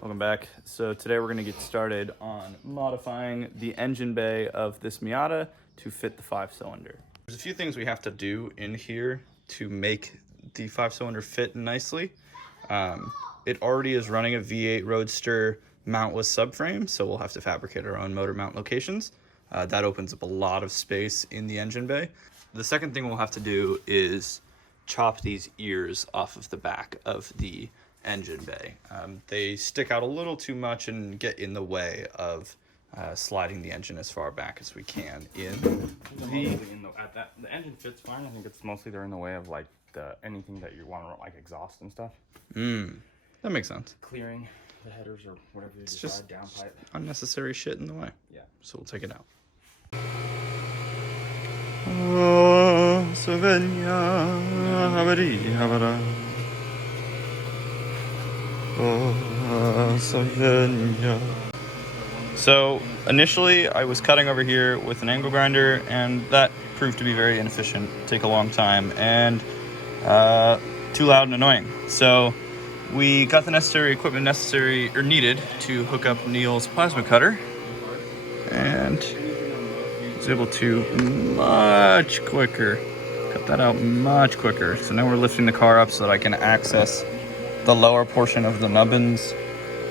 Welcome back. So today we're going to get started on modifying the engine bay of this Miata to fit the 5-cylinder. There's a few things we have to do in here to make the 5-cylinder fit nicely. It already is running a V8 Roadster mountless subframe, so we'll have to fabricate our own motor mount locations. That opens up a lot of space in the engine bay. The second thing we'll have to do is chop these ears off of the back of the engine bay. They stick out a little too much and get in the way of sliding the engine as far back as we can in the engine fits fine. I think it's mostly they're in the way of like anything that you want to like exhaust and stuff. That makes sense. Clearing the headers or whatever you decide, just downpipe. Unnecessary shit in the way. Yeah. So we'll take it out. So initially I was cutting over here with an angle grinder, and that proved to be very inefficient, take a long time, and too loud and annoying. So we got the necessary equipment needed to hook up Neil's plasma cutter, and was able to much quicker cut that out much quicker. So now we're lifting the car up so that I can access the lower portion of the nubbins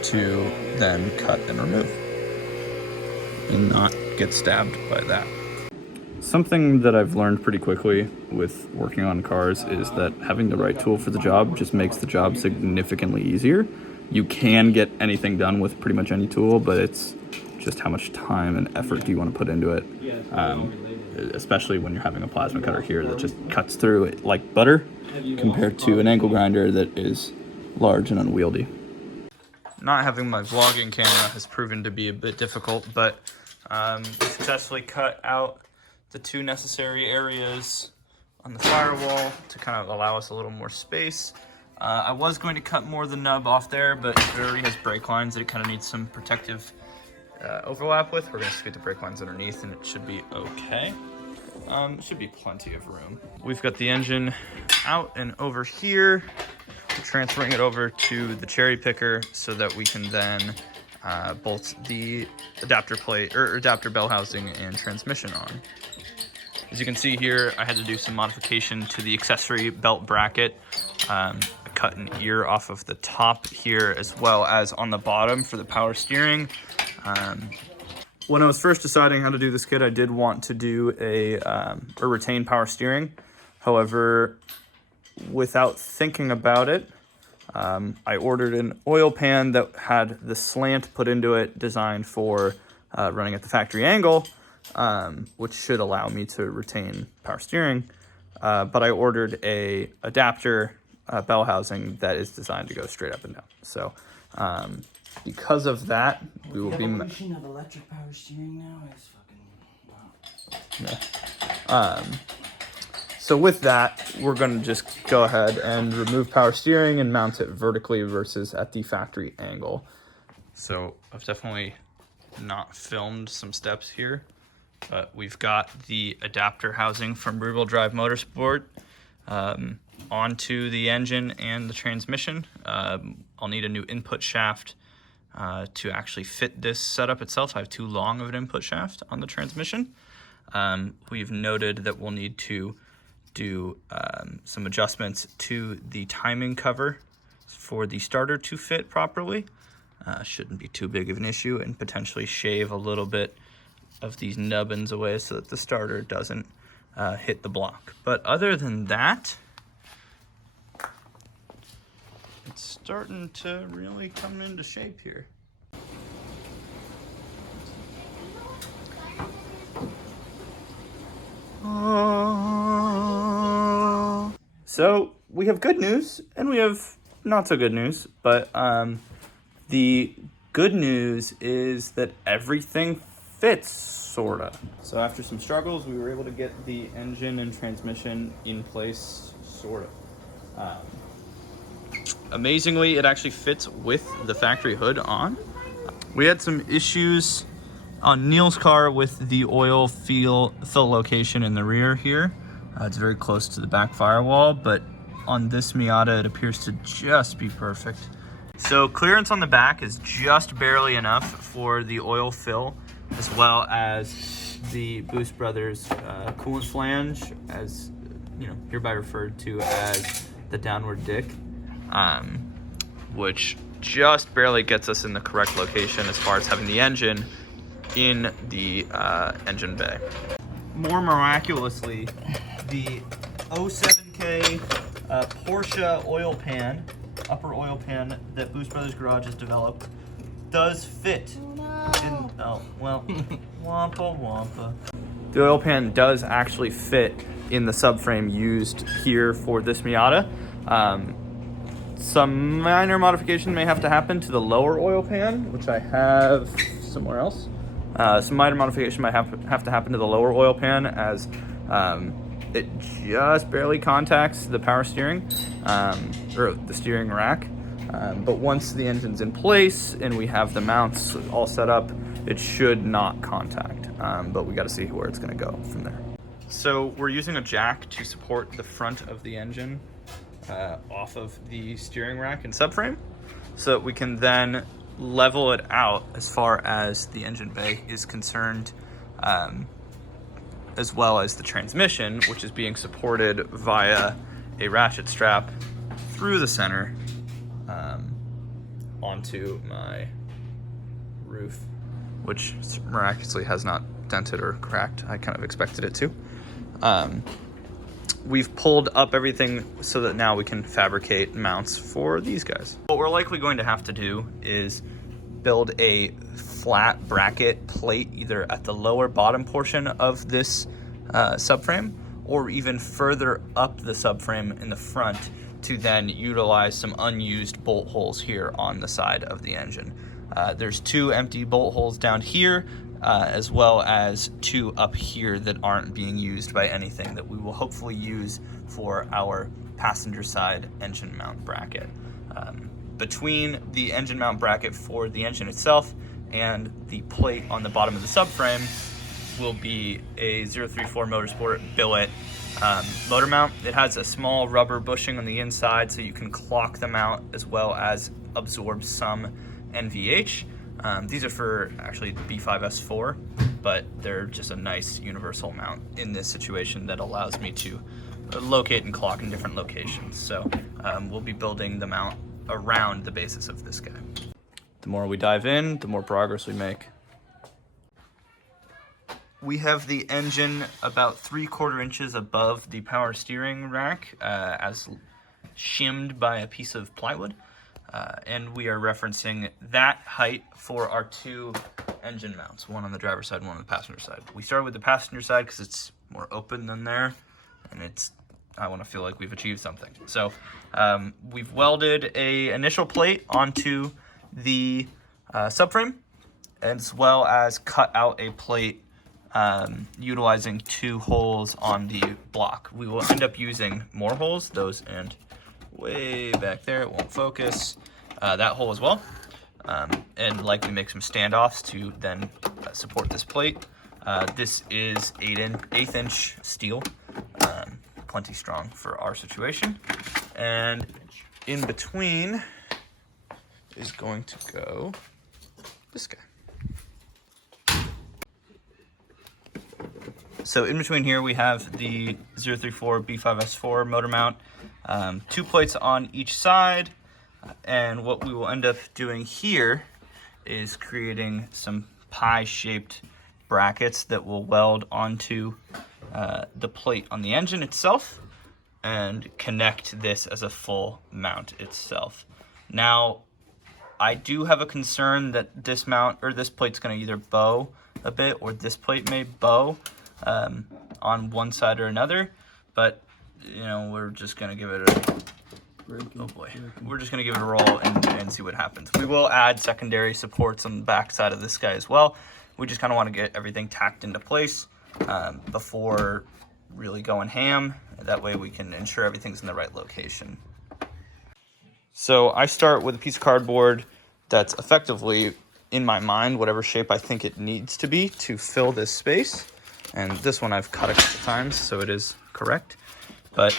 to then cut and remove and not get stabbed by that. Something that I've learned pretty quickly with working on cars is that having the right tool for the job just makes the job significantly easier. You can get anything done with pretty much any tool, but it's just how much time and effort do you want to put into it. Especially when you're having a plasma cutter here that just cuts through it like butter compared to an angle grinder that is large and unwieldy. Not having my vlogging camera has proven to be a bit difficult, but we successfully cut out the two necessary areas on the firewall to kind of allow us a little more space. I was going to cut more of the nub off there, but it already has brake lines that it kind of needs some protective overlap with. We're going to scoot the brake lines underneath and it should be okay. Should be plenty of room. We've got the engine out and over here. We're transferring it over to the cherry picker so that we can then bolt the adapter plate or adapter bell housing and transmission on. As you can see here, I had to do some modification to the accessory belt bracket. I cut an ear off of the top here as well as on the bottom for the power steering. When I was first deciding how to do this kit, I did want to do a retain power steering. However, without thinking about it, I ordered an oil pan that had the slant put into it designed for running at the factory angle, which should allow me to retain power steering. But I ordered a adapter bell housing that is designed to go straight up and down. So because of that, we will be... The evolution of electric power steering now is fucking wow. Yeah. So with that, we're going to just go ahead and remove power steering and mount it vertically versus at the factory angle. So I've definitely not filmed some steps here, but we've got the adapter housing from rear-wheel drive motorsport onto the engine and the transmission. I'll need a new input shaft to actually fit this setup itself. I have too long of an input shaft on the transmission. We've noted that we'll need to do some adjustments to the timing cover for the starter to fit properly. Shouldn't be too big of an issue, and potentially shave a little bit of these nubbins away so that the starter doesn't hit the block. But other than that, it's starting to really come into shape here. So we have good news and we have not so good news, but the good news is that everything fits, sorta. So after some struggles, we were able to get the engine and transmission in place, sorta. Amazingly, it actually fits with the factory hood on. We had some issues on Neil's car with the oil fill location in the rear here. It's very close to the back firewall, but on this Miata, it appears to just be perfect. So clearance on the back is just barely enough for the oil fill, as well as the Boost Brothers coolant flange, as hereby referred to as the downward dick, which just barely gets us in the correct location as far as having the engine in the engine bay. More miraculously, the 07K Porsche oil pan, upper oil pan that Boost Brothers Garage has developed, does fit. Wampa wampa. The oil pan does actually fit in the subframe used here for this Miata. Some minor modification may have to happen to the lower oil pan, which I have somewhere else. Some minor modification might have to happen to the lower oil pan, as it just barely contacts the power steering, or the steering rack. But once the engine's in place and we have the mounts all set up, it should not contact. But we got to see where it's going to go from there. So we're using a jack to support the front of the engine off of the steering rack and subframe, so that we can then level it out as far as the engine bay is concerned, as well as the transmission, which is being supported via a ratchet strap through the center onto my roof, which miraculously has not dented or cracked. I kind of expected it to. We've pulled up everything so that now we can fabricate mounts for these guys. What we're likely going to have to do is build a flat bracket plate either at the lower bottom portion of this subframe, or even further up the subframe in the front, to then utilize some unused bolt holes here on the side of the engine. There's 2 empty bolt holes down here, as well as 2 up here that aren't being used by anything, that we will hopefully use for our passenger side engine mount bracket. Between the engine mount bracket for the engine itself and the plate on the bottom of the subframe will be a 034 Motorsport billet motor mount. It has a small rubber bushing on the inside so you can clock them out, as well as absorb some NVH. These are for actually B5S4, but they're just a nice universal mount in this situation that allows me to locate and clock in different locations. So we'll be building the mount around the basis of this guy. The more we dive in, the more progress we make. We have the engine about 3/4 inches above the power steering rack, as shimmed by a piece of plywood. And we are referencing that height for our 2 engine mounts, one on the driver's side, one on the passenger side. We started with the passenger side because it's more open than there, and I want to feel like we've achieved something. So we've welded a initial plate onto the subframe, as well as cut out a plate utilizing 2 holes on the block. We will end up using more holes, those and way back there, it won't focus, that hole as well, and likely make some standoffs to then support this plate. This is 1/8 inch steel, plenty strong for our situation, and in between is going to go this guy. So in between here we have the 034 B5S4 motor mount, 2 plates on each side, and what we will end up doing here is creating some pie-shaped brackets that will weld onto the plate on the engine itself and connect this as a full mount itself. Now, I do have a concern that this mount, or this plate's going to either bow a bit, or this plate may bow on one side or another, but we're just gonna give it we're just gonna give it a roll and see what happens. We will add secondary supports on the back side of this guy as well. We just kind of want to get everything tacked into place before really going ham. That way we can ensure everything's in the right location. So I start with a piece of cardboard that's effectively, in my mind, whatever shape I think it needs to be to fill this space. And this one I've cut a couple times, so it is correct. But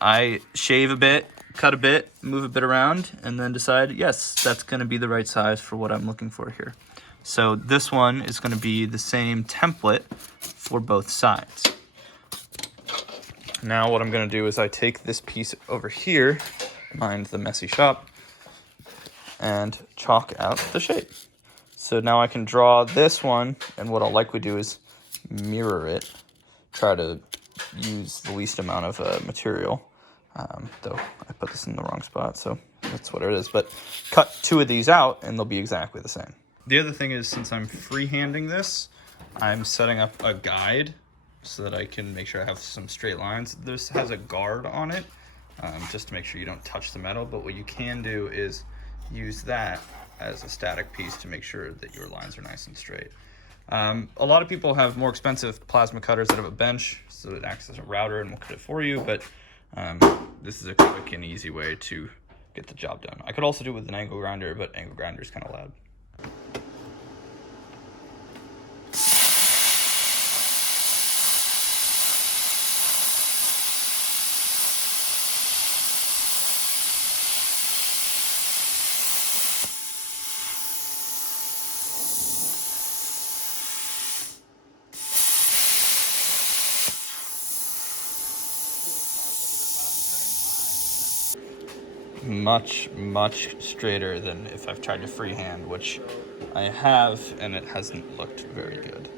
I shave a bit cut a bit, move a bit around, and then decide, yes, that's going to be the right size for what I'm looking for here. So this one is going to be the same template for both sides. Now what I'm going to do is I take this piece over here, mind the messy shop, and chalk out the shape. So now I can draw this one, and what I'll likely do is mirror it, try to use the least amount of material, though I put this in the wrong spot, so that's what it is. But cut 2 of these out, and they'll be exactly the same. The other thing is, since I'm freehanding this, I'm setting up a guide so that I can make sure I have some straight lines. This has a guard on it, just to make sure you don't touch the metal, but what you can do is use that as a static piece to make sure that your lines are nice and straight. A lot of people have more expensive plasma cutters that have a bench, so it acts as a router and will cut it for you, but this is a quick and easy way to get the job done. I could also do it with an angle grinder, but angle grinder is kind of loud. Much straighter than if I've tried to freehand, which I have, and it hasn't looked very good.